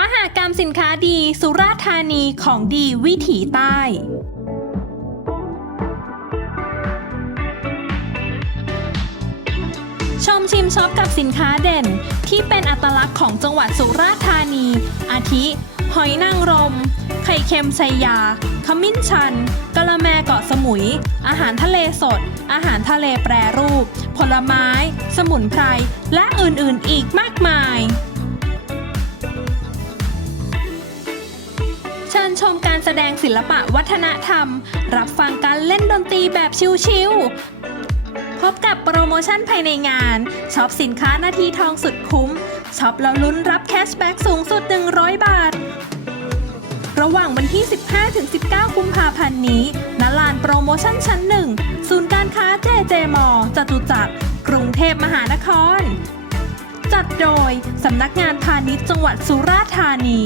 มหากรรมสินค้าดีสุราษฎร์ธานีของดีวิถีใต้ ชมชิมช็อปกับสินค้าเด่นที่เป็นอัตลักษณ์ของจังหวัดสุราษฎร์ธานี อาทิ หอยนางรม ไข่เค็มชัยยา ขมิ้นชันกะละแมเกาะสมุย อาหารทะเลสด อาหารทะเลแปรรูป ผลไม้ สมุนไพร และอื่นๆ อีกมากมาย ชิญชมการแสดงศิลปะวัฒนธรรม รับฟังการเล่นดนตรีแบบชิลๆ พบกับโปรโมชั่นภายในงานช็อปสินค้านาทีทองสุดคุ้มช็อปแล้วลุ้นรับแคชแบ็กสูงสุด 100 บาท ระหว่างวันที่ 15-19 กุมภาพันธ์นี้ณลานโปรโมชั่นชั้นหนึ่งศูนย์การค้าเจเจมอจตุจักรกรุงเทพมหานคร จัดโดยสำนักงานพาณิชย์จังหวัดสุราษฎร์ธานี